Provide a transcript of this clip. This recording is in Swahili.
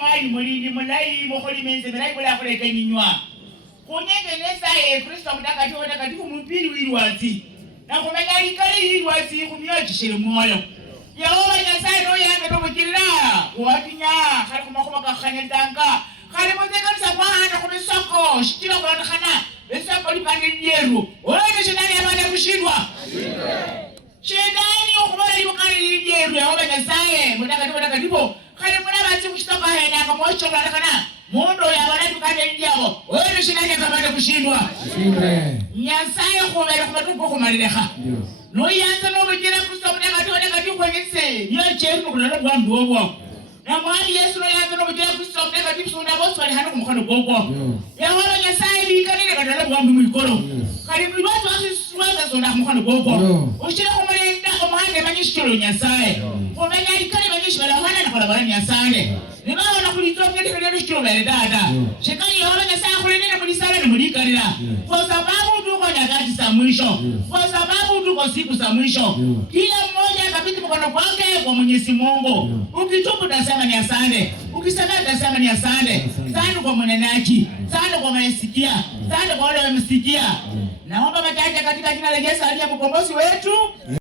mwali mulindi mulai mukoli menze mulai kula kuleka ninywa kunyenge nesa Kristo mtakatifu mpili wilwazi na kumenya likali wilwazi kumyakishire moyo Yehova Nyasaye no yange tobukirira watinya kali kumakoma kakhanyetanga kali mutekanisa mwana kumisoko shitira kulandikana besako lipandiliyeru olete shetani amane kushindwa shetani ukubona libukali liyeru Yehova Nyasaye mtakatifu kali mwana bati kushitoka hena kamocho kulandikana Mundo ya wanatu kande njabo olete shetani amane kushindwa Nyasaye kubera kumatuko kumalireka no yanza no bukira Kristo mtakatifu kwengese niyo cheru kulala kwa ndobo na mwali Yesu no yanza no bukira Kristo mtakatifu sunda boso ali hano kumukano gogo Yehova Nyasaye bikanire kadala kwa mwikoro kali bibato asiswaza sonda kumukano gogo ushira kumulenda omwande banyishiro Nyasaye kumenya ikale banyishiro hana na kolabara Nyasaye nibaho na kulitoke ndiko ndishiro bale dada shekani Yehova Nyasaye kulinena mulisala ni mulikalira kwa sababu tuko nyakati za mwisho kwa sababu tuko siku za mwisho kila mmoja kabiti mkono kwake kwa Mwenyezi Mungu ukitubu utasema ni asante ukisema utasema ni asante sana kwa mnenaji sana kwa msikia sana kwa wale wamesikia naomba machache katika jina la Yesu aliye mkombozi wetu